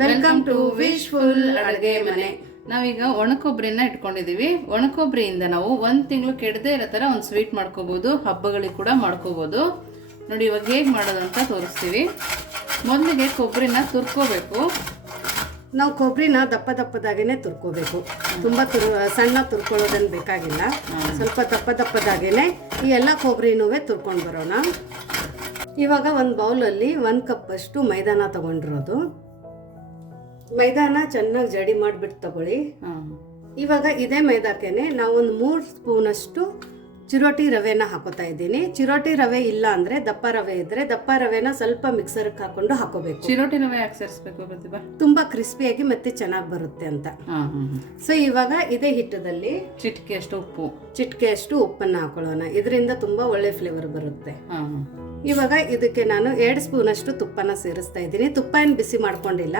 Welcome to wishful ಅಡುಗೆ ಮನೆ ನಾವೀಗ ಒಣಕೊಬ್ಬರಿನ ಇಟ್ಕೊಂಡಿದೀವಿ. ಒಣಕೊಬ್ಬರಿಯಿಂದ ನಾವು ಒಂದು ತಿಂಗಳು ಕೆಡದೆ ಇರೋ ಥರ ಒಂದು ಸ್ವೀಟ್ ಮಾಡ್ಕೋಬಹುದು ಹಬ್ಬಗಳಿಗೆ ಕೂಡ ಮಾಡ್ಕೋಬಹುದು ನೋಡಿ ಇವಾಗ ಹೇಗೆ ಮಾಡೋದು ಅಂತ ತೋರಿಸ್ತೀವಿ. ಮೊದಲಿಗೆ ಕೊಬ್ಬರಿನ ತುರ್ಕೋಬೇಕು. ನಾವು ಕೊಬ್ಬರಿನ ದಪ್ಪ ದಪ್ಪದಾಗೇನೆ ತುರ್ಕೋಬೇಕು. ತುಂಬಾ ತುರು ಸಣ್ಣ ತುರ್ಕೊಳ್ಳೋದೇನು ಬೇಕಾಗಿಲ್ಲ. ಸ್ವಲ್ಪ ದಪ್ಪ ದಪ್ಪದಾಗೇನೆ ಈ ಎಲ್ಲ ಕೊಬ್ಬರಿನೂ ತುರ್ಕೊಂಡು ಬರೋಣ. ಇವಾಗ ಒಂದು ಬೌಲಲ್ಲಿ ಒಂದು ಕಪ್ ಅಷ್ಟು ಮೈದಾನ ತಗೊಂಡಿರೋದು. ಮೈದಾನ ಚೆನ್ನಾಗಿ ಜಡಿ ಮಾಡಿಬಿಟ್ಟು ತಗೊಳ್ಳಿ. ಇವಾಗ ಇದೇ ಮೈದಾಕೇನೆ ನಾವು ಒಂದು ಮೂರು ಸ್ಪೂನಷ್ಟು ಚಿರೋಟಿ ರವೆನ ಹಾಕೋತಾ ಇದ್ದೀನಿ. ಚಿರೋಟಿ ರವೆ ಇಲ್ಲ ಅಂದ್ರೆ ದಪ್ಪ ರವೆ ಇದ್ರೆ ದಪ್ಪ ರವೆನ ಸ್ವಲ್ಪ ಮಿಕ್ಸರ್ಗೆ ಹಾಕೊಂಡು ಹಾಕೋಬೇಕು. ಚಿರೋಟಿ ರವೆ ಯಾಕೆ ಸೇರಿಸ್ಬೇಕು ತುಂಬಾ ಕ್ರಿಸ್ಪಿಯಾಗಿ ಮತ್ತೆ ಚೆನ್ನಾಗಿ ಬರುತ್ತೆ ಅಂತ. ಸೊ ಇವಾಗ ಇದೇ ಹಿಟ್ಟದಲ್ಲಿ ಚಿಟಿಕೆ ಅಷ್ಟು ಉಪ್ಪು. ಚಿಟಿಕೆಯಷ್ಟು ಉಪ್ಪನ್ನ ಹಾಕೊಳ್ಳೋಣ. ಇದರಿಂದ ತುಂಬಾ ಒಳ್ಳೆ ಫ್ಲೇವರ್ ಬರುತ್ತೆ. ಇವಾಗ ಇದಕ್ಕೆ ನಾನು ಎರಡು ಸ್ಪೂನ್ ಅಷ್ಟು ತುಪ್ಪನ ಸೇರಿಸ್ತಾ ಇದ್ದೀನಿ. ತುಪ್ಪ ಏನು ಬಿಸಿ ಮಾಡ್ಕೊಂಡಿಲ್ಲ.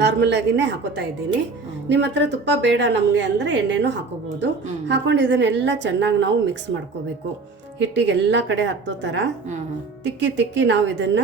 ನಾರ್ಮಲ್ ಆಗಿನೇ ಹಾಕೋತಾ ಇದ್ದೀನಿ. ನಿಮ್ಮ ಹತ್ರ ತುಪ್ಪ ಬೇಡ ನಮಗೆ ಅಂದ್ರೆ ಎಣ್ಣೆನೂ ಹಾಕೋಬಹುದು ಹಾಕೊಂಡು ಇದನ್ನೆಲ್ಲ ಚೆನ್ನಾಗಿ ನಾವು ಮಿಕ್ಸ್ ಮಾಡ್ಕೋಬೇಕು. ಹಿಟ್ಟಿಗೆಲ್ಲ ಕಡೆ ಹತ್ತೋ ತರ ತಿಕ್ಕಿ ತಿಕ್ಕಿ ನಾವು ಇದನ್ನ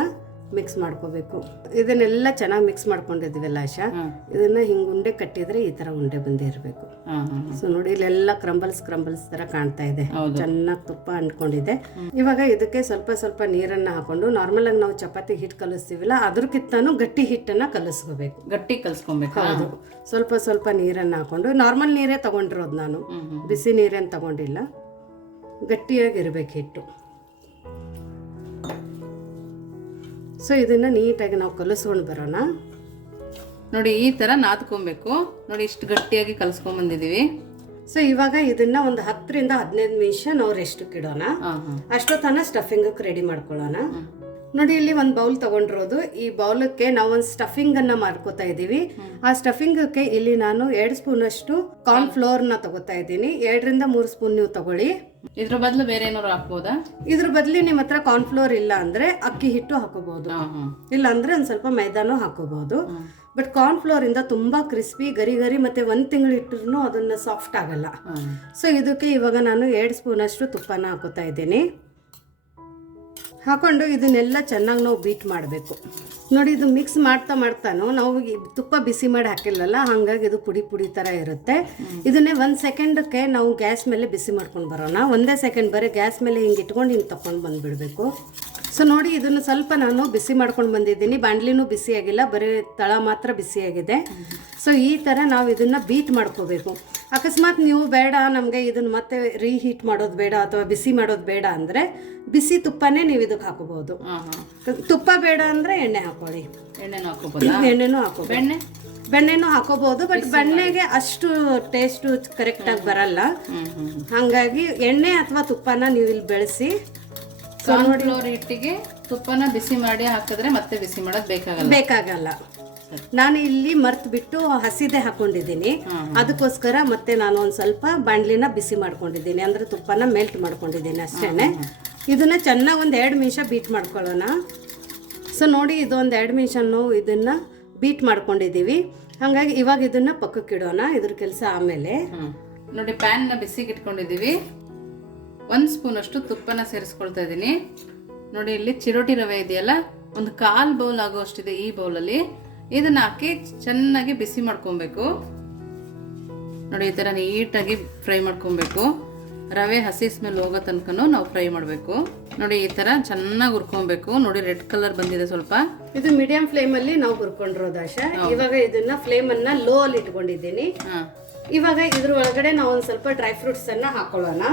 ಮಿಕ್ಸ್ ಮಾಡ್ಕೋಬೇಕು. ಇದನ್ನೆಲ್ಲ ಚೆನ್ನಾಗಿ ಮಿಕ್ಸ್ ಮಾಡ್ಕೊಂಡಿದ್ವಿಲ್ಲ ಆಶಾ. ಇದನ್ನ ಹಿಂಗೆ ಉಂಡೆ ಕಟ್ಟಿದ್ರೆ ಈ ತರ ಉಂಡೆ ಬಂದಿರಬೇಕು ಇರಬೇಕು. ಸೊ ನೋಡಿ ಇಲ್ಲೆಲ್ಲ ಕ್ರಂಬಲ್ಸ್ ಕ್ರಂಬಲ್ಸ್ ತರ ಕಾಣ್ತಾ ಇದೆ. ಚೆನ್ನಾಗಿ ತುಪ್ಪ ಅಂಟ್ಕೊಂಡಿದೆ. ಇವಾಗ ಇದಕ್ಕೆ ಸ್ವಲ್ಪ ಸ್ವಲ್ಪ ನೀರನ್ನ ಹಾಕೊಂಡು ನಾರ್ಮಲ್ ಆಗಿ ನಾವು ಚಪಾತಿ ಹಿಟ್ಟು ಕಲಿಸ್ತೀವಲ್ಲ ಅದ್ರಕ್ಕಿಂತನೂ ಗಟ್ಟಿ ಹಿಟ್ಟನ್ನ ಕಲಿಸ್ಕೋಬೇಕು. ಗಟ್ಟಿ ಕಲಿಸ್ಕೊಬೇಕು ಹೌದು. ಸ್ವಲ್ಪ ಸ್ವಲ್ಪ ನೀರನ್ನ ಹಾಕೊಂಡು ನಾರ್ಮಲ್ ನೀರೇ ತಗೊಂಡಿರೋದು ನಾನು. ಬಿಸಿ ನೀರೇನು ತಗೊಂಡಿಲ್ಲ. ಗಟ್ಟಿಯಾಗಿರ್ಬೇಕು ಹಿಟ್ಟು. ಸೊ ಇದನ್ನು ನೀಟಾಗಿ ನಾವು ಕಲಿಸ್ಕೊಂಡು ಬರೋಣ. ನೋಡಿ ಈ ಥರ ನಾದ್ಕೊಬೇಕು. ನೋಡಿ ಇಷ್ಟು ಗಟ್ಟಿಯಾಗಿ ಕಲಿಸ್ಕೊಂಬಂದಿದ್ದೀವಿ ಬಂದಿದೀವಿ. ಸೊ ಇವಾಗ ಇದನ್ನ ಒಂದು ಹತ್ತರಿಂದ ಹದಿನೈದು ನಿಮಿಷ ನಾವು ರೆಸ್ಟ್ಗೆ ಇಡೋಣ. ಅಷ್ಟೊತ್ತನ ಸ್ಟಫಿಂಗಕ್ಕೆ ರೆಡಿ ಮಾಡ್ಕೊಳ್ಳೋಣ. ನೋಡಿ ಇಲ್ಲಿ ಒಂದು ಬೌಲ್ ತಗೊಂಡಿರೋದು. ಈ ಬೌಲಕ್ಕೆ ನಾವು ಒಂದು ಸ್ಟಫಿಂಗ್ ಅನ್ನ ಮಾಡ್ಕೋತಾ ಇದ್ದೀವಿ. ಆ ಸ್ಟಫಿಂಗಕ್ಕೆ ಇಲ್ಲಿ ನಾನು ಎರಡು ಸ್ಪೂನ್ ಅಷ್ಟು ಕಾರ್ನ್ ಫ್ಲೋರ್ನ ತಗೋತಾ ಇದ್ದೀನಿ. ಎರಡರಿಂದ ಮೂರು ಸ್ಪೂನ್ ನೀವು ತಗೊಳ್ಳಿ. ಇದ್ರ ಬದಲು ಬೇರೆ ಏನಾದ್ರು ಹಾಕ್ಬೋದಾ? ಇದ್ರ ಬದಲಿ ನಿಮ್ಮ ಹತ್ರ ಕಾರ್ನ್ ಫ್ಲೋರ್ ಇಲ್ಲ ಅಂದ್ರೆ ಅಕ್ಕಿ ಹಿಟ್ಟು ಹಾಕೋಬಹುದು ಇಲ್ಲ ಅಂದ್ರೆ ಒಂದ್ ಸ್ವಲ್ಪ ಮೈದಾನು ಹಾಕೋಬಹುದು ಬಟ್ ಕಾರ್ನ್ ಫ್ಲೋರ್ ಇಂದ ತುಂಬಾ ಕ್ರಿಸ್ಪಿ ಗರಿ ಗರಿ ಮತ್ತೆ ಒಂದ್ ತಿಂಗಳು ಇಟ್ಟರು ಅದನ್ನ ಸಾಫ್ಟ್ ಆಗಲ್ಲ. ಸೊ ಇದಕ್ಕೆ ಇವಾಗ ನಾನು ಎರಡು ಸ್ಪೂನ್ ಅಷ್ಟು ತುಪ್ಪನ ಹಾಕೋತಾ ಇದ್ದೀನಿ. ಹಾಕೊಂಡು ಇದನ್ನೆಲ್ಲ ಚೆನ್ನಾಗಿ ನಾವು ಬೀಟ್ ಮಾಡಬೇಕು. ನೋಡಿ, ಇದು ಮಿಕ್ಸ್ ಮಾಡ್ತಾ ಮಾಡ್ತಾನೋ ನಾವು ತುಪ್ಪ ಬಿಸಿ ಮಾಡಿ ಹಾಕಿಲ್ಲಲ್ಲ, ಹಾಗಾಗಿ ಇದು ಪುಡಿ ಪುಡಿ ಥರ ಇರುತ್ತೆ. ಇದನ್ನೇ ಒಂದು ಸೆಕೆಂಡಕ್ಕೆ ನಾವು ಗ್ಯಾಸ್ ಮೇಲೆ ಬಿಸಿ ಮಾಡ್ಕೊಂಡು ಬರೋಣ. ಒಂದೇ ಸೆಕೆಂಡ್ ಬರೀ ಗ್ಯಾಸ್ ಮೇಲೆ ಹಿಂಗೆ ಇಟ್ಕೊಂಡು ಹಿಂಗೆ ತಗೊಂಡು ಬಂದುಬಿಡಬೇಕು. ಸೊ ನೋಡಿ ಇದನ್ನು ಸ್ವಲ್ಪ ನಾನು ಬಿಸಿ ಮಾಡ್ಕೊಂಡು ಬಂದಿದ್ದೀನಿ. ಬಾಣಲಿನೂ ಬಿಸಿಯಾಗಿಲ್ಲ ಬರೀ ತಳ ಮಾತ್ರ ಬಿಸಿಯಾಗಿದೆ ಸೊ ಈ ಥರ ನಾವು ಇದನ್ನು ಬೀಟ್ ಮಾಡ್ಕೋಬೇಕು. ಅಕಸ್ಮಾತ್ ನೀವು ಬೇಡ ನಮಗೆ ಇದನ್ನು ಮತ್ತೆ ರೀಹೀಟ್ ಮಾಡೋದು ಬೇಡ ಅಥವಾ ಬಿಸಿ ಮಾಡೋದು ಬೇಡ ಅಂದರೆ ಬಿಸಿ ತುಪ್ಪನೇ ನೀವು ಇದಕ್ಕೆ ಹಾಕೋಬಹುದು ತುಪ್ಪ ಬೇಡ ಅಂದರೆ ಎಣ್ಣೆ ಹಾಕೊಳ್ಳಿ ಎಣ್ಣೆನ ಹಾಕೋಬೋದಾ ಎಣ್ಣೆನೂ ಹಾಕೋಬಹುದು ಬೆಣ್ಣೆ? ಬೆಣ್ಣೆನೂ ಹಾಕೋಬಹುದು ಬಟ್ ಬೆಣ್ಣೆಗೆ ಅಷ್ಟು ಟೇಸ್ಟು ಕರೆಕ್ಟಾಗಿ ಬರಲ್ಲ. ಹಾಗಾಗಿ ಎಣ್ಣೆ ಅಥವಾ ತುಪ್ಪನ ನೀವು ಇಲ್ಲಿ ಬೆಳೆಸಿ ಕಾರ್ನ್ ಫ್ಲೋರ್ ಹಿಟ್ಟಿಗೆ ತುಪ್ಪನ ಬಿಸಿ ಮಾಡಿ ಹಾಕಿದ್ರೆ ಮತ್ತೆ ಬಿಸಿ ಮಾಡೋದು ಬೇಕಾಗಲ್ಲ. ಬೇಕಾಗಲ್ಲ. ನಾನು ಇಲ್ಲಿ ಮರ್ತ್ ಬಿಟ್ಟು ಹಸಿದೆ ಹಾಕೊಂಡಿದ್ದೀನಿ. ಅದಕ್ಕೋಸ್ಕರ ಮತ್ತೆ ನಾನು ಒಂದು ಸ್ವಲ್ಪ ಬಾಂಡ್ಲಿನ ಬಿಸಿ ಮಾಡ್ಕೊಂಡಿದ್ದೀನಿ. ಅಂದ್ರೆ ತುಪ್ಪನ ಮೆಲ್ಟ್ ಮಾಡ್ಕೊಂಡಿದ್ದೀನಿ ಅಷ್ಟೇನೆ. ಇದನ್ನ ಚೆನ್ನಾಗಿ ಒಂದು ಎರಡು ನಿಮಿಷ ಬೀಟ್ ಮಾಡ್ಕೊಳ್ಳೋಣ. ಸೊ ನೋಡಿ ಇದು ಒಂದು ಎರಡು ನಿಮಿಷ ನೋವು ಇದನ್ನ ಬೀಟ್ ಮಾಡ್ಕೊಂಡಿದ್ದೀವಿ. ಹಾಗಾಗಿ ಇವಾಗ ಇದನ್ನ ಪಕ್ಕಕ್ಕೆ ಇಡೋಣ ಇದ್ರ ಕೆಲಸ ಆಮೇಲೆ. ನೋಡಿ ಪ್ಯಾನ್ನ ಬಿಸಿಗೆ ಇಟ್ಕೊಂಡಿದೀವಿ ಒಂದ್ ಸ್ಪೂನ್ ಅಷ್ಟು ತುಪ್ಪನ ಸೇರಿಸ್ಕೊಳ್ತಾ ಇದ್ದೀನಿ. ನೋಡಿ ಇಲ್ಲಿ ಚಿರೋಟಿ ರವೆ ಇದೆಯಲ್ಲ ಒಂದು ಕಾಲು ಬೌಲ್ ಆಗುವಷ್ಟಿದೆ ಈ ಬೌಲಲ್ಲಿ. ಇದನ್ನು ಹಾಕಿ ಚೆನ್ನಾಗಿ ಬಿಸಿ ಮಾಡ್ಕೊಬೇಕು. ನೋಡಿ ಈ ಥರ ನೀಟಾಗಿ ಫ್ರೈ ಮಾಡ್ಕೊಬೇಕು. ರವೆ ಹಸಿ ಸ್ಮೆಲ್ ಹೋಗೋ ತನಕನೂ ನಾವು ಫ್ರೈ ಮಾಡಬೇಕು. ನೋಡಿ ಈ ಥರ ಚೆನ್ನಾಗಿ ಹುರ್ಕೊಬೇಕು. ನೋಡಿ ರೆಡ್ ಕಲರ್ ಬಂದಿದೆ ಸ್ವಲ್ಪ. ಇದು ಮೀಡಿಯಂ ಫ್ಲೇಮಲ್ಲಿ ನಾವು ಹುರ್ಕೊಂಡಿರೋದು ಆಶಾ ಇವಾಗ ಇದನ್ನ ಫ್ಲೇಮನ್ನ ಲೋ ಅಲ್ಲಿ ಇಟ್ಕೊಂಡಿದ್ದೀನಿ ಇವಾಗ ಇದ್ರ ಒಳಗಡೆ ನಾವು ಒಂದು ಸ್ವಲ್ಪ ಡ್ರೈ ಫ್ರೂಟ್ಸ್ ಅನ್ನ ಹಾಕೊಳ್ಳೋಣ.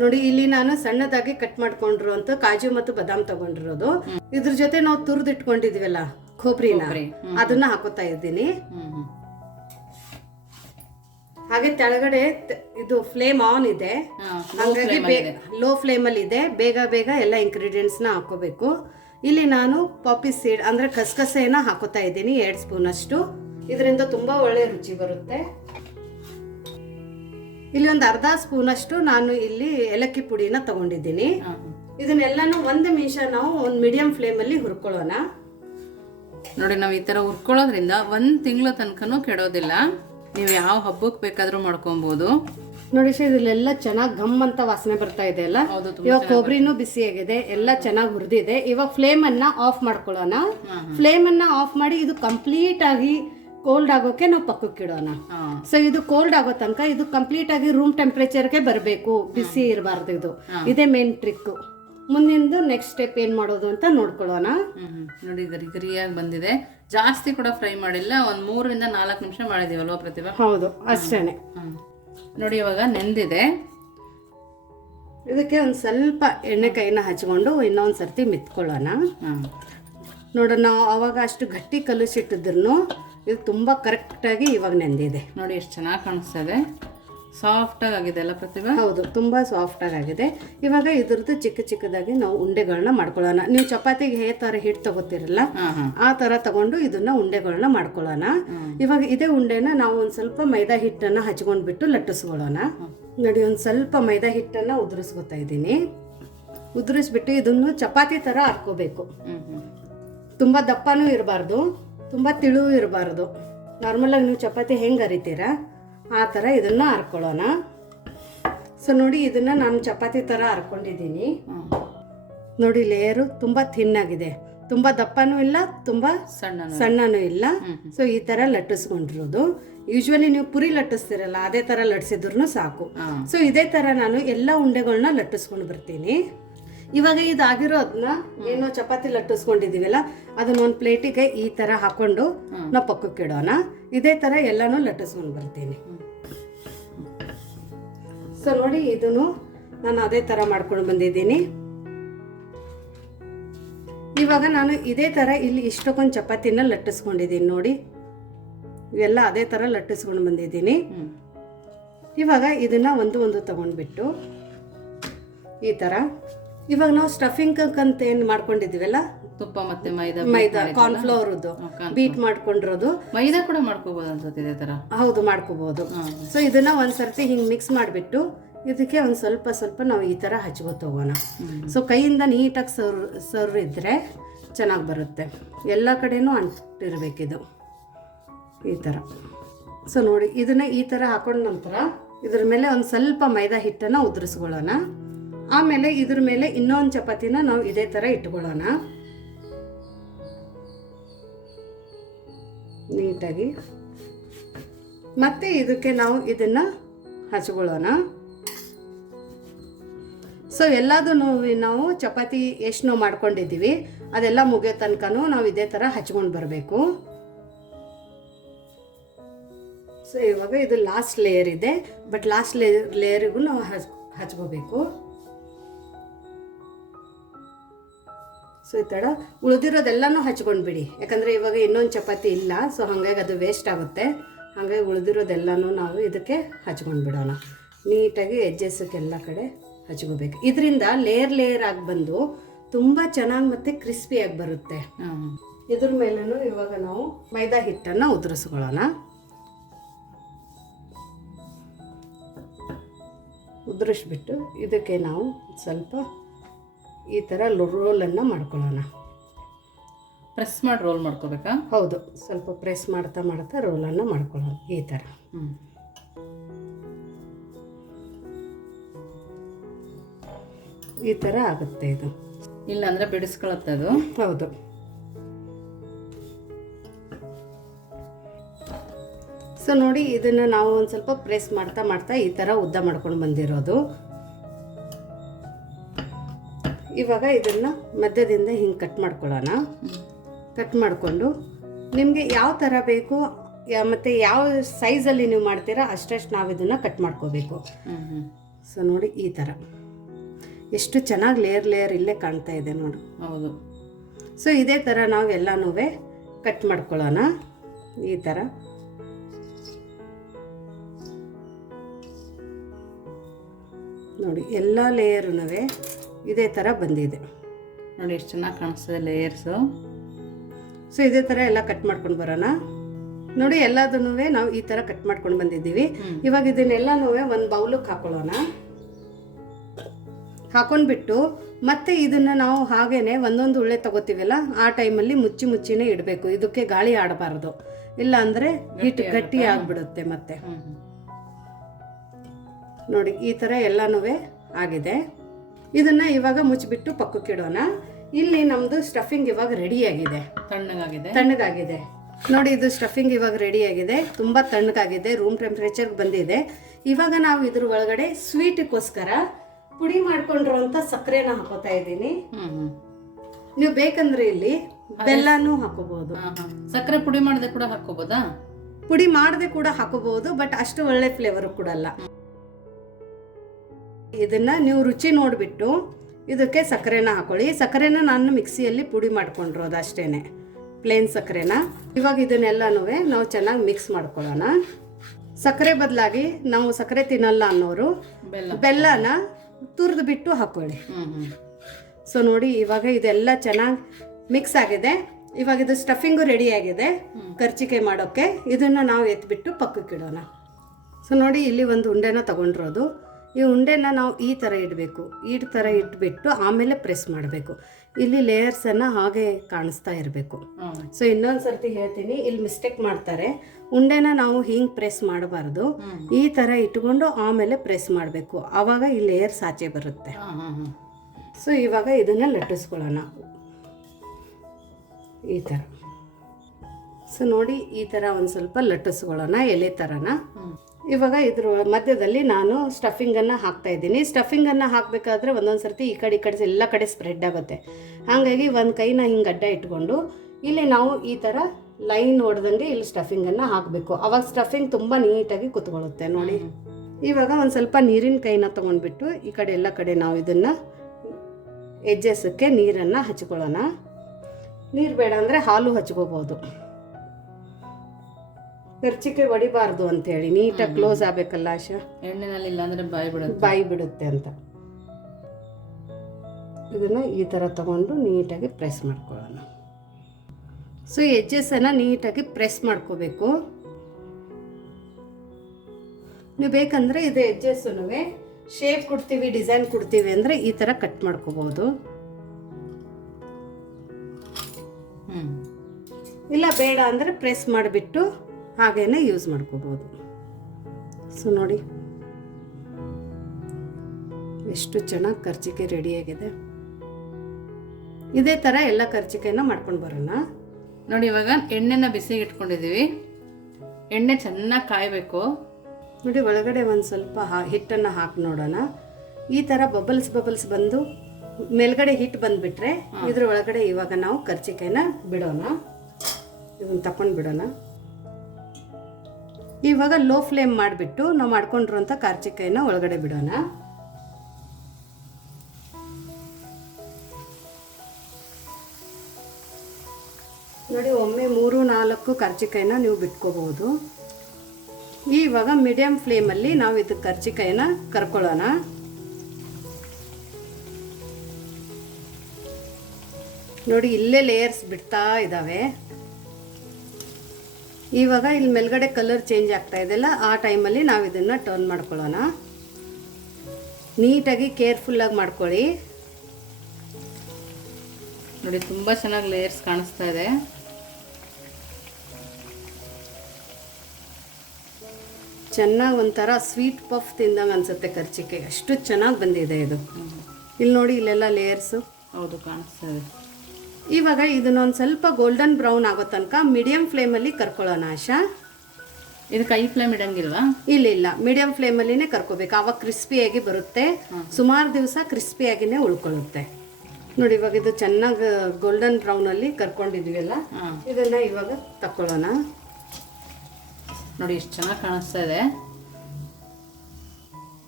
ನೋಡಿ ಇಲ್ಲಿ ನಾನು ಸಣ್ಣದಾಗಿ ಕಟ್ ಮಾಡ್ಕೊಂಡಿರುವಂತ ಕಾಜು ಮತ್ತು ಬದಾಮ್ ತಗೊಂಡಿರೋದು. ಇದ್ರ ಜೊತೆ ನಾವು ತುರ್ದು ಇಟ್ಕೊಂಡಿದೀವಲ್ಲ ಕೊಬ್ಬರಿನ ಕೊಬ್ಬರಿ, ಅದನ್ನ ಹಾಕೋತಾ ಇದ್ದೀನಿ. ಹಾಗೆ ತೆಳಗಡೆ ಇದು ಫ್ಲೇಮ್ ಆನ್ ಇದೆ. ಹಂಗಾಗಿ ಹಾಗಾಗಿ ಲೋ ಫ್ಲೇಮ್ ಅಲ್ಲಿ ಇದೆ. ಬೇಗ ಬೇಗ ಎಲ್ಲ ಇಂಗ್ರೀಡಿಯೆಂಟ್ಸ್ನ ಹಾಕೋಬೇಕು. ಇಲ್ಲಿ ನಾನು ಪಾಪಿ ಸೀಡ್ ಅಂದ್ರೆ ಕಸಕಸೆನ ಹಾಕೋತಾ ಇದ್ದೀನಿ ಎರಡು ಸ್ಪೂನ್ ಅಷ್ಟು. ಇದರಿಂದ ತುಂಬಾ ಒಳ್ಳೆ ರುಚಿ ಬರುತ್ತೆ. ಇಲ್ಲಿ ಒಂದು ಅರ್ಧ ಸ್ಪೂನ್ ಅಷ್ಟು ನಾನು ಇಲ್ಲಿ ಏಲಕ್ಕಿ ಪುಡಿನ ತಗೊಂಡಿದ್ದೀನಿ. ಇದನ್ನೆಲ್ಲಾನು ಒಂದು ನಿಮಿಷ ನಾವು ಒಂದು ಮೀಡಿಯಂ ಫ್ಲೇಮ್ ಅಲ್ಲಿ ಹುರ್ಕೊಳ್ಳೋಣ. ನೋಡಿ ನಾವು ಈ ತರ ಹುರ್ಕೊಳ್ಳೋದ್ರಿಂದ ಒಂದ್ ತಿಂಗಳ ತನಕನೂ ಕೆಡೋದಿಲ್ಲ. ನೀವು ಯಾವ ಹಬ್ಬಕ್ಕೆ ಬೇಕಾದ್ರೂ ಮಾಡ್ಕೊಬೋದು. ನೋಡಿ ಸರ್ ಇದೆಲ್ಲ ಚೆನ್ನಾಗಿ ಗಮ್ ಅಂತ ವಾಸನೆ ಬರ್ತಾ ಇದೆ ಅಲ್ಲ? ಇವಾಗ ಕೊಬ್ಬರಿನೂ ಬಿಸಿ ಆಗಿದೆ ಎಲ್ಲ ಚೆನ್ನಾಗಿ ಹುರಿದಿದೆ. ಇವಾಗ ಫ್ಲೇಮ್ ಅನ್ನ ಆಫ್ ಮಾಡ್ಕೊಳ್ಳೋಣ. ಫ್ಲೇಮ್ ಅನ್ನ ಆಫ್ ಮಾಡಿ ಇದು ಕಂಪ್ಲೀಟ್ ಆಗಿ ಕೋಲ್ಡ್ ಆಗೋಕೆ ನಾವು ಪಕ್ಕಕ್ಕೆ ಇಡೋಣ. ಸೊ ಇದು ಕೋಲ್ಡ್ ಆಗೋ ತನಕ ಇದು ಕಂಪ್ಲೀಟ್ ಆಗಿ ರೂಮ್ ಟೆಂಪ್ರೇಚರ್ಗೆ ಬರಬೇಕು. ಬಿಸಿ ಇರಬಾರ್ದು ಇದು. ಇದೇ ಮೇನ್ ಟ್ರಿಕ್ ಮುಂದಿಂದು ನೆಕ್ಸ್ಟ್ ಸ್ಟೆಪ್ ಏನ್ ಮಾಡೋದು ಅಂತ ನೋಡ್ಕೊಳ್ಳೋಣ. ನೋಡಿ ಗರಿ ಗರಿಯಾಗಿ ಬಂದಿದೆ. ಜಾಸ್ತಿ ಕೂಡ ಫ್ರೈ ಮಾಡಿಲ್ಲ. ಒಂದ್ ಮೂರರಿಂದ ನಾಲ್ಕು ನಿಮಿಷ ಮಾಡಿದೀವಲ್ವಾ ಪ್ರತಿಭಾ? ಹೌದು ಅಷ್ಟೇನೆ. ನೋಡಿ ಇವಾಗ ನೆಂದಿದೆ. ಇದಕ್ಕೆ ಒಂದು ಸ್ವಲ್ಪ ಎಣ್ಣೆ ಕೈನ ಹಚ್ಕೊಂಡು ಇನ್ನೊಂದು ಸರ್ತಿ ಮಿತ್ಕೊಳ್ಳೋಣ. ನೋಡೋಣ ಅವಾಗ ಅಷ್ಟು ಗಟ್ಟಿ ಕಲಸಿಟ್ಟಿದ್ರು ಇದು ತುಂಬ ಕರೆಕ್ಟಾಗಿ ಇವಾಗ ನೆಂದಿದೆ. ನೋಡಿ ಎಷ್ಟು ಚೆನ್ನಾಗಿ ಕಾಣಿಸ್ತದೆ. ಸಾಫ್ಟಾಗಿ ಸಾಫ್ಟ್ ಆಗಿದೆ ಅಲ್ಲ ಪ್ರತಿಭಾ? ಹೌದು ತುಂಬ ಸಾಫ್ಟಾಗಿ ಆಗಿದೆ. ಇವಾಗ ಇದ್ರದ್ದು ಚಿಕ್ಕ ಚಿಕ್ಕದಾಗಿ ನಾವು ಉಂಡೆಗಳನ್ನ ಮಾಡ್ಕೊಳ್ಳೋಣ. ನೀವು ಚಪಾತಿಗೆ ಹೇ ಥರ ಹಿಟ್ಟು ತಗೋತಿರಲ್ಲ ಆ ಥರ ತಗೊಂಡು ಇದನ್ನ ಉಂಡೆಗಳನ್ನ ಮಾಡ್ಕೊಳ್ಳೋಣ. ಇವಾಗ ಇದೇ ಉಂಡೆನ ನಾವು ಒಂದು ಸ್ವಲ್ಪ ಮೈದಾ ಹಿಟ್ಟನ್ನು ಹಚ್ಕೊಂಡ್ಬಿಟ್ಟು ಲಟ್ಟಿಸ್ಕೊಳ್ಳೋಣ. ನೋಡಿ ಒಂದು ಸ್ವಲ್ಪ ಮೈದಾ ಹಿಟ್ಟನ್ನು ಉದುರಿಸ್ಕೊತಾ ಇದ್ದೀನಿ. ಉದುರಿಸ್ಬಿಟ್ಟು ಇದನ್ನು ಚಪಾತಿ ಥರ ಹಾಕ್ಕೋಬೇಕು ತುಂಬ ದಪ್ಪನೂ ಇರಬಾರ್ದು. ತುಂಬ ತಿಳುವು ಇರಬಾರ್ದು. ನಾರ್ಮಲಾಗಿ ನೀವು ಚಪಾತಿ ಹೆಂಗೆ ಅರಿತೀರಾ ಆ ಥರ ಇದನ್ನು ಹರ್ಕೊಳ್ಳೋಣ ಸೊ ನೋಡಿ ಇದನ್ನು ನಾನು ಚಪಾತಿ ಥರ ಹರ್ಕೊಂಡಿದ್ದೀನಿ ನೋಡಿ ಲೇಯರು ತುಂಬ ಥಿನ್ನಾಗಿದೆ ತುಂಬ ದಪ್ಪನೂ ಇಲ್ಲ ತುಂಬ ಸಣ್ಣ ಸಣ್ಣನೂ ಇಲ್ಲ. ಸೊ ಈ ಥರ ಲಟ್ಟಿಸ್ಕೊಂಡಿರೋದು. ಯೂಶ್ವಲಿ ನೀವು ಪುರಿ ಲಟ್ಟಿಸ್ತಿರಲ್ಲ ಅದೇ ಥರ ಲಟ್ಟಿಸಿದ್ರು ಸಾಕು. ಸೊ ಇದೇ ಥರ ನಾನು ಎಲ್ಲ ಉಂಡೆಗಳನ್ನ ಲಟ್ಟಿಸ್ಕೊಂಡು ಬರ್ತೀನಿ. ಇವಾಗ ಇದಾಗಿರೋದನ್ನ ಏನೋ ಚಪಾತಿ ಲಟ್ಟಿಸ್ಕೊಂಡಿದ್ದೀವಲ್ಲ ಅದನ್ನ ಒಂದು ಪ್ಲೇಟಿಗೆ ಈ ತರ ಹಾಕೊಂಡು ನಾವು ಪಕ್ಕಕ್ಕೆ ಇಡೋಣ. ಇದೇ ತರ ಎಲ್ಲಾನು ಲಟ್ಟಿಸ್ಕೊಂಡು ಬರ್ತೀನಿ. ಸೊ ನೋಡಿ ಇದನ್ನು ನಾನು ಅದೇ ತರ ಮಾಡ್ಕೊಂಡು ಬಂದಿದ್ದೀನಿ. ಇವಾಗ ನಾನು ಇದೇ ತರ ಇಲ್ಲಿ ಇಷ್ಟಕ್ಕೊಂದು ಚಪಾತಿನ ಲಟ್ಟಿಸ್ಕೊಂಡಿದ್ದೀನಿ ನೋಡಿ. ಇವೆಲ್ಲ ಅದೇ ತರ ಲಟ್ಟಿಸ್ಕೊಂಡು ಬಂದಿದ್ದೀನಿ. ಇವಾಗ ಇದನ್ನ ಒಂದು ಒಂದು ತಗೊಂಡ್ಬಿಟ್ಟು ಈ ಥರ ಇವಾಗ ನಾವು ಸ್ಟಫಿಂಗ್ ಅಂತ ಏನು ಮಾಡ್ಕೊಂಡಿದ್ದೀವಲ್ಲ? ತುಪ್ಪ ಮತ್ತೆ ಮೈದಾ ಮೈದಾ ಕಾರ್ನ್ಫ್ಲವರ್ದು ಬೀಟ್ ಮಾಡ್ಕೊಂಡಿರೋದು. ಮೈದಾ ಕೂಡ ಮಾಡ್ಕೋಬಹುದು ಅನ್ಸುತ್ತೆ ಇದೇ ತರ. ಹೌದು ಮಾಡ್ಕೋಬಹುದು. ಸೊ ಇದನ್ನ ಒಂದ್ಸರ್ತಿ ಹಿಂಗೆ ಮಿಕ್ಸ್ ಮಾಡಿಬಿಟ್ಟು ಇದಕ್ಕೆ ಒಂದು ಸ್ವಲ್ಪ ಸ್ವಲ್ಪ ನಾವು ಈ ಥರ ಹಚ್ಕೋತ ಹೋಗೋಣ ಸೊ ಕೈಯಿಂದ ನೀಟಾಗಿ ಸರ್ ಸರ್ ಇದ್ದರೆ ಚೆನ್ನಾಗಿ ಬರುತ್ತೆ. ಎಲ್ಲ ಕಡೆನೂ ಅಂಟಿರ್ಬೇಕಿದು. ಈ ಥರ ಸೊ ನೋಡಿ ಇದನ್ನ ಈ ಥರ ಹಾಕೊಂಡ ನಂತರ ಇದ್ರ ಮೇಲೆ ಒಂದು ಸ್ವಲ್ಪ ಮೈದಾ ಹಿಟ್ಟನ್ನು ಉದುರಿಸ್ಕೊಳ್ಳೋಣ. ಆಮೇಲೆ ಇದ್ರ ಮೇಲೆ ಇನ್ನೊಂದು ಚಪಾತಿನ ನಾವು ಇದೇ ಥರ ಇಟ್ಕೊಳ್ಳೋಣ. ನೀಟಾಗಿ. ಮತ್ತೆ ಇದಕ್ಕೆ ನಾವು ಇದನ್ನ ಹಚ್ಕೊಳ್ಳೋಣ. ಸೊ ಎಲ್ಲದೂ ನಾವು ಚಪಾತಿ ಎಷ್ಟು ನಾವು ಮಾಡ್ಕೊಂಡಿದ್ದೀವಿ, ಅದೆಲ್ಲ ಮುಗಿಯೋ ತನಕನೂ ನಾವು ಇದೇ ಥರ ಹಚ್ಕೊಂಡು ಬರಬೇಕು. ಸೊ ಇವಾಗ ಇದು ಲಾಸ್ಟ್ ಲೇಯರ್ ಇದೆ ಬಟ್ ಲಾಸ್ಟ್ ಲೇಯರ್ ಲೇಯರಿಗೂ ನಾವು ಹಚ್ ಹಚ್ಕೋಬೇಕು. ಸೊ ಈ ಥರ ಉಳಿದಿರೋದೆಲ್ಲನೂ ಹಚ್ಕೊಂಡ್ಬಿಡಿ. ಯಾಕಂದರೆ ಇವಾಗ ಇನ್ನೊಂದು ಚಪಾತಿ ಇಲ್ಲ ಸೊ ಹಾಗಾಗಿ ಅದು ವೇಸ್ಟ್ ಆಗುತ್ತೆ. ಹಾಗಾಗಿ ಉಳಿದಿರೋದೆಲ್ಲನೂ ನಾವು ಇದಕ್ಕೆ ಹಚ್ಕೊಂಡು ಬಿಡೋಣ ನೀಟಾಗಿ ಎಜ್ಜೆಸಕ್ಕೆಲ್ಲ ಕಡೆ ಹಚ್ಕೋಬೇಕು. ಇದರಿಂದ ಲೇಯರ್ ಲೇಯರ್ ಆಗಿ ಬಂದು ತುಂಬ ಚೆನ್ನಾಗಿ ಮತ್ತು ಕ್ರಿಸ್ಪಿಯಾಗಿ ಬರುತ್ತೆ. ಇದ್ರ ಮೇಲೂ ಇವಾಗ ನಾವು ಮೈದಾ ಹಿಟ್ಟನ್ನು ಉದುರಿಸ್ಕೊಳ್ಳೋಣ. ಉದುರಿಸ್ಬಿಟ್ಟು ಇದಕ್ಕೆ ನಾವು ಸ್ವಲ್ಪ ಈ ಥರ ರೋಲನ್ನು ಮಾಡ್ಕೊಳ್ಳೋಣ. ಪ್ರೆಸ್ ಮಾಡಿ ರೋಲ್ ಮಾಡ್ಕೋಬೇಕಾ? ಹೌದು ಸ್ವಲ್ಪ ಪ್ರೆಸ್ ಮಾಡ್ತಾ ಮಾಡ್ತಾ ರೋಲನ್ನು ಮಾಡ್ಕೊಳ್ಳೋಣ ಈ ಥರ ಈ ಥರ ಆಗುತ್ತೆ ಇದು. ಇಲ್ಲ ಅಂದ್ರೆ ಬಿಡಿಸ್ಕೊಳತ್ತೆ ಅದು. ಹೌದು. ಸೊ ನೋಡಿ ಇದನ್ನು ನಾವು ಒಂದು ಸ್ವಲ್ಪ ಪ್ರೆಸ್ ಮಾಡ್ತಾ ಮಾಡ್ತಾ ಈ ಥರ ಉದ್ದ ಮಾಡ್ಕೊಂಡು ಬಂದಿರೋದು. ಇವಾಗ ಇದನ್ನು ಮಧ್ಯದಿಂದ ಹಿಂಗೆ ಕಟ್ ಮಾಡ್ಕೊಳ್ಳೋಣ. ಕಟ್ ಮಾಡಿಕೊಂಡು ನಿಮಗೆ ಯಾವ ಥರ ಬೇಕು ಮತ್ತೆ ಯಾವ ಸೈಜಲ್ಲಿ ನೀವು ಮಾಡ್ತೀರಾ ಅಷ್ಟಷ್ಟು ನಾವು ಇದನ್ನ ಕಟ್ ಮಾಡ್ಕೋಬೇಕು. ಸೊ ನೋಡಿ ಈ ಥರ ಎಷ್ಟು ಚೆನ್ನಾಗಿ ಲೇಯರ್ ಲೇಯರ್ ಇಲ್ಲೇ ಕಾಣ್ತಾ ಇದೆ ನೋಡು. ಹೌದು. ಸೊ ಇದೇ ಥರ ನಾವು ಎಲ್ಲನೂ ಕಟ್ ಮಾಡ್ಕೊಳ್ಳೋಣ. ಈ ಥರ ನೋಡಿ ಎಲ್ಲ ಲೇಯರೂ ಇದೇ ಥರ ಬಂದಿದೆ. ನೋಡಿ ಎಷ್ಟು ಚೆನ್ನಾಗಿ ಕಾಣಿಸ್ತದೆ ಲೇಯರ್ಸು ಸೊ ಇದೇ ಥರ ಎಲ್ಲ ಕಟ್ ಮಾಡ್ಕೊಂಡು ಬರೋಣ. ನೋಡಿ ಎಲ್ಲದನ್ನೂ ನಾವು ಈ ಥರ ಕಟ್ ಮಾಡ್ಕೊಂಡು ಬಂದಿದ್ದೀವಿ. ಇವಾಗ ಇದನ್ನೆಲ್ಲನೂ ಒಂದು ಬೌಲಕ್ಕೆ ಹಾಕೊಳ್ಳೋಣ. ಹಾಕೊಂಡ್ಬಿಟ್ಟು ಮತ್ತೆ ಇದನ್ನು ನಾವು ಹಾಗೇನೆ ಒಂದೊಂದು ಉಳ್ಳೆ ತಗೋತೀವಲ್ಲ ಆ ಟೈಮಲ್ಲಿ ಮುಚ್ಚಿ ಮುಚ್ಚಿನೇ ಇಡಬೇಕು. ಇದಕ್ಕೆ ಗಾಳಿ ಆಡಬಾರ್ದು. ಇಲ್ಲ ಅಂದರೆ ಹಿಟ್ಟು ಗಟ್ಟಿ ಆಗಿಬಿಡುತ್ತೆ ಮತ್ತೆ. ನೋಡಿ ಈ ಥರ ಎಲ್ಲನೂ ಆಗಿದೆ. ಇದನ್ನು ಇವಾಗ ಮುಚ್ಚಿಬಿಟ್ಟು ಪಕ್ಕಕ್ಕಿಡೋಣ ಇಲ್ಲಿ ನಮ್ಮದು ಸ್ಟಫಿಂಗ್ ಇವಾಗ ರೆಡಿಯಾಗಿದೆ ತಣ್ಣಗಾಗಿದೆ. ತಣ್ಣಗಾಗಿದೆ. ನೋಡಿ ಇದು ಸ್ಟಫಿಂಗ್ ಇವಾಗ ರೆಡಿಯಾಗಿದೆ ತುಂಬ ತಣ್ಣಗಾಗಿದೆ ರೂಮ್ ಟೆಂಪ್ರೇಚರ್ಗೆ ಬಂದಿದೆ. ಇವಾಗ ನಾವು ಇದ್ರ ಒಳಗಡೆ ಸ್ವೀಟಿಗೋಸ್ಕರ ಪುಡಿ ಮಾಡ್ಕೊಂಡಿರೋಂಥ ಸಕ್ಕರೆನ ಹಾಕೋತಾ ಇದ್ದೀನಿ. ನೀವು ಬೇಕಂದ್ರೆ ಇಲ್ಲಿ ಬೆಲ್ಲನೂ ಹಾಕೋಬಹುದು. ಸಕ್ಕರೆ ಪುಡಿ ಮಾಡದೆ ಕೂಡ ಹಾಕೋಬೋದಾ? ಪುಡಿ ಮಾಡದೆ ಕೂಡ ಹಾಕೋಬಹುದು ಬಟ್ ಅಷ್ಟು ಒಳ್ಳೆ ಫ್ಲೇವರ್ ಕೊಡಲ್ಲ ಇದನ್ನ ನೀವು ರುಚಿ ನೋಡಿಬಿಟ್ಟು ಇದಕ್ಕೆ ಸಕ್ಕರೆನ ಹಾಕೊಳ್ಳಿ. ಸಕ್ಕರೆನ ನಾನು ಮಿಕ್ಸಿಯಲ್ಲಿ ಪುಡಿ ಮಾಡ್ಕೊಂಡಿರೋದು ಅಷ್ಟೇನೆ. ಪ್ಲೇನ್ ಸಕ್ಕರೆನ. ಇವಾಗ ಇದನ್ನೆಲ್ಲನೂ ನಾವು ಚೆನ್ನಾಗಿ ಮಿಕ್ಸ್ ಮಾಡ್ಕೊಳ್ಳೋಣ. ಸಕ್ಕರೆ ಬದಲಾಗಿ ನಾವು ಸಕ್ಕರೆ ತಿನ್ನಲ್ಲ ಅನ್ನೋರು ಬೆಲ್ಲ. ಬೆಲ್ಲನ ತುರಿದು ಬಿಟ್ಟು ಹಾಕೊಳ್ಳಿ. ಸೊ ನೋಡಿ ಇವಾಗ ಇದೆಲ್ಲ ಚೆನ್ನಾಗಿ ಮಿಕ್ಸ್ ಆಗಿದೆ. ಇವಾಗ ಇದು ಸ್ಟಫಿಂಗು ರೆಡಿ ಆಗಿದೆ. ಕರ್ಚಿಕೆ ಮಾಡೋಕ್ಕೆ ಇದನ್ನು ನಾವು ಎತ್ಬಿಟ್ಟು ಪಕ್ಕಕ್ಕಿಡೋಣ. ಸೊ ನೋಡಿ ಇಲ್ಲಿ ಒಂದು ಉಂಡೆನ ತಗೊಂಡಿರೋದು. ಈ ಉಂಡೆನ ನಾವು ಈ ಥರ ಇಡಬೇಕು ಈ ಥರ ಇಟ್ಬಿಟ್ಟು ಆಮೇಲೆ ಪ್ರೆಸ್ ಮಾಡಬೇಕು. ಇಲ್ಲಿ ಲೇಯರ್ಸನ್ನು ಹಾಗೆ ಕಾಣಿಸ್ತಾ ಇರಬೇಕು. ಸೊ ಇನ್ನೊಂದು ಸರ್ತಿ ಹೇಳ್ತೀನಿ ಇಲ್ಲಿ ಮಿಸ್ಟೇಕ್ ಮಾಡ್ತಾರೆ. ಉಂಡೆನ ನಾವು ಹಿಂಗೆ ಪ್ರೆಸ್ ಮಾಡಬಾರ್ದು. ಈ ಥರ ಇಟ್ಕೊಂಡು ಆಮೇಲೆ ಪ್ರೆಸ್ ಮಾಡಬೇಕು. ಆವಾಗ ಈ ಲೇಯರ್ಸ್ ಆಚೆ ಬರುತ್ತೆ. ಸೊ ಇವಾಗ ಇದನ್ನು ಲಟ್ಟಿಸ್ಕೊಳ್ಳೋಣ. ಈ ಥರ ಸೊ ನೋಡಿ ಈ ಥರ ಒಂದು ಸ್ವಲ್ಪ ಲಟ್ಟಿಸ್ಕೊಳ್ಳೋಣ ಎಲೆ ಥರನ ಇವಾಗ ಇದ್ರ ಮಧ್ಯದಲ್ಲಿ ನಾನು ಸ್ಟಫಿಂಗನ್ನು ಹಾಕ್ತಾ ಇದ್ದೀನಿ. ಸ್ಟಫಿಂಗನ್ನು ಹಾಕಬೇಕಾದ್ರೆ ಒಂದೊಂದು ಸರ್ತಿ ಈ ಕಡೆ ಈ ಕಡೆ ಎಲ್ಲ ಕಡೆ ಸ್ಪ್ರೆಡ್ ಆಗುತ್ತೆ. ಹಾಗಾಗಿ ಒಂದು ಕೈನ ಹಿಂಗೆ ಅಡ್ಡ ಇಟ್ಕೊಂಡು ಇಲ್ಲಿ ನಾವು ಈ ಥರ ಲೈನ್ ಹೊಡೆದಂಗೆ ಇಲ್ಲಿ ಸ್ಟಫಿಂಗನ್ನು ಹಾಕಬೇಕು. ಅವಾಗ ಸ್ಟಫಿಂಗ್ ತುಂಬ ನೀಟಾಗಿ ಕುತ್ಕೊಳ್ಳುತ್ತೆ ನೋಡಿ. ಇವಾಗ ಒಂದು ಸ್ವಲ್ಪ ನೀರಿನ ಕೈನ ತೊಗೊಂಡ್ಬಿಟ್ಟು ಈ ಕಡೆ ಎಲ್ಲ ಕಡೆ ನಾವು ಇದನ್ನು ಎಜ್ಜೆಸಕ್ಕೆ ನೀರನ್ನು ಹಚ್ಕೊಳ್ಳೋಣ. ನೀರು ಬೇಡ ಅಂದರೆ ಹಾಲು ಹಚ್ಕೋಬೋದು. ಖರ್ಚಿಕೆ ಹೊಡಿಬಾರ್ದು ಅಂತೇಳಿ. ನೀಟಾಗಿ ಕ್ಲೋಸ್ ಆಗಬೇಕಲ್ಲ ಆಶಾ? ಎಣ್ಣೆನಲ್ಲಿ ಇಲ್ಲಾಂದ್ರೆ ಬಾಯಿ ಬಿಡುತ್ತೆ. ಬಾಯಿ ಬಿಡುತ್ತೆ ಅಂತ. ಇದನ್ನು ಈ ಥರ ತಗೊಂಡು ನೀಟಾಗಿ ಪ್ರೆಸ್ ಮಾಡ್ಕೊಳ್ಳೋಣ. ಸೊ ಎಜ್ಜಸನ್ನು ನೀಟಾಗಿ ಪ್ರೆಸ್ ಮಾಡ್ಕೋಬೇಕು. ನೀವು ಬೇಕಂದರೆ ಇದು ಎಜ್ಜಸ್ಸೂ ಶೇಪ್ ಕೊಡ್ತೀವಿ ಡಿಸೈನ್ ಕೊಡ್ತೀವಿ ಅಂದರೆ ಈ ಥರ ಕಟ್ ಮಾಡ್ಕೋಬೋದು. ಇಲ್ಲ ಬೇಡ ಅಂದರೆ ಪ್ರೆಸ್ ಮಾಡಿಬಿಟ್ಟು ಹಾಗೇನೆ ಯೂಸ್ ಮಾಡ್ಕೋಬೋದು. ಸೊ ನೋಡಿ. ಎಷ್ಟು ಚೆನ್ನಾಗಿ ರೆಡಿ ರೆಡಿಯಾಗಿದೆ ಇದೇ ಥರ ಎಲ್ಲ ಕರ್ಜಿಕೆಯನ್ನು ಮಾಡ್ಕೊಂಡು ಬರೋಣ. ನೋಡಿ ಇವಾಗ ಎಣ್ಣೆನ ಬಿಸಿಗೆ ಇಟ್ಕೊಂಡಿದ್ದೀವಿ. ಎಣ್ಣೆ ಚೆನ್ನಾಗಿ ಕಾಯಬೇಕು. ನೋಡಿ ಒಳಗಡೆ ಒಂದು ಸ್ವಲ್ಪ ಹಾ ಹಿಟ್ಟನ್ನು ಹಾಕಿ ನೋಡೋಣ. ಈ ಥರ ಬಬಲ್ಸ್ ಬಬಲ್ಸ್ ಬಂದು ಮೇಲ್ಗಡೆ ಹಿಟ್ಟು ಬಂದುಬಿಟ್ರೆ ಇದ್ರ ಒಳಗಡೆ ಇವಾಗ ನಾವು ಕರ್ಚಿಕಾಯಿನ ಬಿಡೋಣ. ಇದನ್ನು ತಕೊಂಡು ಬಿಡೋಣ. ಇವಾಗ ಲೋ ಫ್ಲೇಮ್ ಮಾಡಿಬಿಟ್ಟು ನಾವು ಮಾಡ್ಕೊಂಡಿರುವಂಥ ಕಾರ್ಚಿಕಾಯಿನ ಒಳಗಡೆ ಬಿಡೋಣ. ನೋಡಿ, ಒಮ್ಮೆ ಮೂರು, ನಾಲ್ಕು ಕರ್ಜಿಕಾಯಿನ ನೀವು ಬಿಟ್ಕೋಬಹುದು. ಇವಾಗ ಮೀಡಿಯಂ ಫ್ಲೇಮಲ್ಲಿ ನಾವು ಇದು ಕರ್ಜಿಕಾಯಿನ ಕರ್ಕೊಳ್ಳೋಣ. ನೋಡಿ, ಇಲ್ಲೇ ಲೇಯರ್ಸ್ ಬಿಡ್ತಾ ಇದ್ದಾವೆ ಇವಾಗ ಇಲ್ಲಿ ಮೇಲ್ಗಡೆ ಕಲರ್ ಚೇಂಜ್ ಆಗ್ತಾ ಇದೆಯಲ್ಲ ಆ ಟೈಮಲ್ಲಿ ನಾವು ಇದನ್ನು ಟರ್ನ್ ಮಾಡ್ಕೊಳ್ಳೋಣ. ನೀಟಾಗಿ ಕೇರ್ಫುಲ್ಲಾಗಿ ಮಾಡ್ಕೊಳ್ಳಿ. ನೋಡಿ ತುಂಬ ಚೆನ್ನಾಗಿ ಲೇಯರ್ಸ್ ಕಾಣಿಸ್ತಾ ಇದೆ. ಚೆನ್ನಾಗಿ ಒಂಥರ ಸ್ವೀಟ್ ಪಫ್ ತಿಂದಂಗೆ ಅನ್ಸುತ್ತೆ ಖರ್ಚಿಕೆ ಅಷ್ಟು ಚೆನ್ನಾಗಿ ಬಂದಿದೆ ಇದು. ಇಲ್ಲಿ ನೋಡಿ ಇಲ್ಲೆಲ್ಲ ಲೇಯರ್ಸು ಹೌದು ಕಾಣಿಸ್ತಾ ಇದೆ. ಇವಾಗ ಇದನ್ನೊಂದು ಸ್ವಲ್ಪ ಗೋಲ್ಡನ್ ಬ್ರೌನ್ ಆಗೋ ತನಕ ಮೀಡಿಯಂ ಫ್ಲೇಮಲ್ಲಿ ಕರ್ಕೊಳ್ಳೋಣ ಆಶಾ. ಇದಕ್ಕೆ ಐ ಫ್ಲೇಮ್ ಇಡಂಗಿಲ್ವಾ? ಇಲ್ಲ ಇಲ್ಲ. ಮೀಡಿಯಂ ಫ್ಲೇಮಲ್ಲಿನೇ ಕರ್ಕೋಬೇಕು. ಆವಾಗ ಕ್ರಿಸ್ಪಿಯಾಗಿ ಬರುತ್ತೆ. ಸುಮಾರು ದಿವಸ ಕ್ರಿಸ್ಪಿಯಾಗಿನೇ ಉಳ್ಕೊಳ್ಳುತ್ತೆ. ನೋಡಿ ಇವಾಗ ಇದು ಚೆನ್ನಾಗಿ ಗೋಲ್ಡನ್ ಬ್ರೌನಲ್ಲಿ ಕರ್ಕೊಂಡಿದ್ವಿಲ್ಲ ಅಲ್ಲ ಇದನ್ನ ಇವಾಗ ತಕ್ಕೊಳ್ಳೋಣ. ನೋಡಿ ಎಷ್ಟು ಚೆನ್ನಾಗಿ ಕಾಣಿಸ್ತಾ ಇದೆ.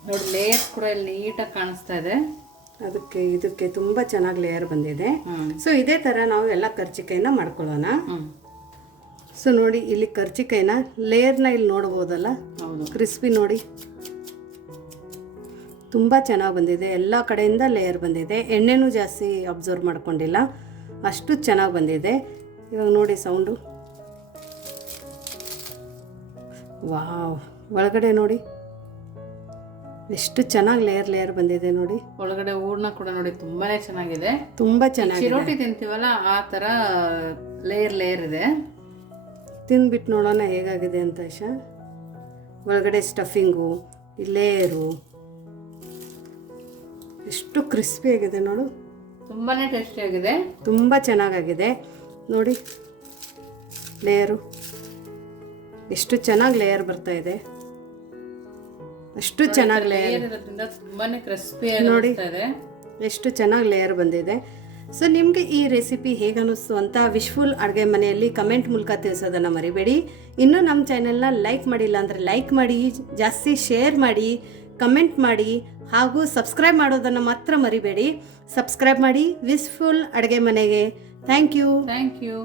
ನೋಡಿ ಲೇಯರ್ಸ್ ಕೂಡ ಇಲ್ಲಿ ನೀಟಾಗಿ ಕಾಣಿಸ್ತಾ ಇದೆ. ಅದಕ್ಕೆ ಇದಕ್ಕೆ ತುಂಬ ಚೆನ್ನಾಗಿ ಲೇಯರ್ ಬಂದಿದೆ. ಸೊ ಇದೇ ಥರ ನಾವು ಎಲ್ಲ ಕರ್ಚಿಕಾಯಿನ ಮಾಡ್ಕೊಳ್ಳೋಣ. ಸೊ ನೋಡಿ ಇಲ್ಲಿ ಕರ್ಚಿಕಾಯಿನ ಲೇಯರ್ನ ಇಲ್ಲಿ ನೋಡ್ಬೋದಲ್ಲ? ಕ್ರಿಸ್ಪಿ ನೋಡಿ. ತುಂಬ ಚೆನ್ನಾಗಿ ಬಂದಿದೆ. ಎಲ್ಲ ಕಡೆಯಿಂದ ಲೇಯರ್ ಬಂದಿದೆ. ಎಣ್ಣೆನೂ ಜಾಸ್ತಿ ಅಬ್ಸರ್ವ್ ಮಾಡ್ಕೊಂಡಿಲ್ಲ. ಅಷ್ಟು ಚೆನ್ನಾಗಿ ಬಂದಿದೆ. ಇವಾಗ ನೋಡಿ ಸೌಂಡು ವಾವ್. ಒಳಗಡೆ ನೋಡಿ. ಎಷ್ಟು ಚೆನ್ನಾಗಿ ಲೇಯರ್ ಲೇಯರ್ ಬಂದಿದೆ ನೋಡಿ. ಒಳಗಡೆ ಹೂರ್ಣ ಕೂಡ ನೋಡಿ ತುಂಬಾನೇ ಚೆನ್ನಾಗಿದೆ. ತುಂಬ ಚೆನ್ನಾಗಿ ಚಿರೋಟಿ ತಿಂತೀವಲ್ಲ ಆ ತರ ಲೇಯರ್ ಲೇಯರ್ ಇದೆ. ತಿಂದ್ಬಿಟ್ಟು ನೋಡೋಣ ಹೇಗಾಗಿದೆ ಅಂತ ಇಶಾ ಒಳಗಡೆ ಸ್ಟಫಿಂಗು ಲೇಯರು ಎಷ್ಟು ಕ್ರಿಸ್ಪಿ ಆಗಿದೆ ನೋಡು. ತುಂಬಾನೇ ಟೇಸ್ಟಿಯಾಗಿದೆ ತುಂಬ ಚೆನ್ನಾಗಾಗಿದೆ. ನೋಡಿ ಲೇಯರು ಎಷ್ಟು ಚೆನ್ನಾಗಿ ಲೇಯರ್ ಬರ್ತಾ ಇದೆ. ಅಷ್ಟು ಚೆನ್ನಾಗಿ ಲೇಯರ್ ನೋಡಿ ಇರೋದ್ರಿಂದ ತುಂಬಾನೇ ಅನಿಸ್ತಾ ಎಷ್ಟು ಚೆನ್ನಾಗಿ ಲೇಯರ್ ಬಂದಿದೆ. ಸೊ ನಿಮಗೆ ಈ ರೆಸಿಪಿ ಹೇಗೆ ಅನ್ನಿಸ್ತು ಅಂತ ವಿಶ್ಫುಲ್ ಅಡುಗೆ ಮನೆಯಲ್ಲಿ ಕಮೆಂಟ್ ಮೂಲಕ ತಿಳಿಸೋದನ್ನು ಮರಿಬೇಡಿ. ಇನ್ನೂ ನಮ್ಮ ಚಾನೆಲ್ನ ಲೈಕ್ ಮಾಡಿಲ್ಲ ಅಂದರೆ ಲೈಕ್ ಮಾಡಿ ಜಾಸ್ತಿ ಶೇರ್ ಮಾಡಿ ಕಮೆಂಟ್ ಮಾಡಿ ಹಾಗೂ ಸಬ್ಸ್ಕ್ರೈಬ್ ಮಾಡೋದನ್ನು ಮಾತ್ರ ಮರಿಬೇಡಿ. ಸಬ್ಸ್ಕ್ರೈಬ್ ಮಾಡಿ ವಿಶ್ಫುಲ್ ಅಡುಗೆ ಮನೆಗೆ. Thank you thank you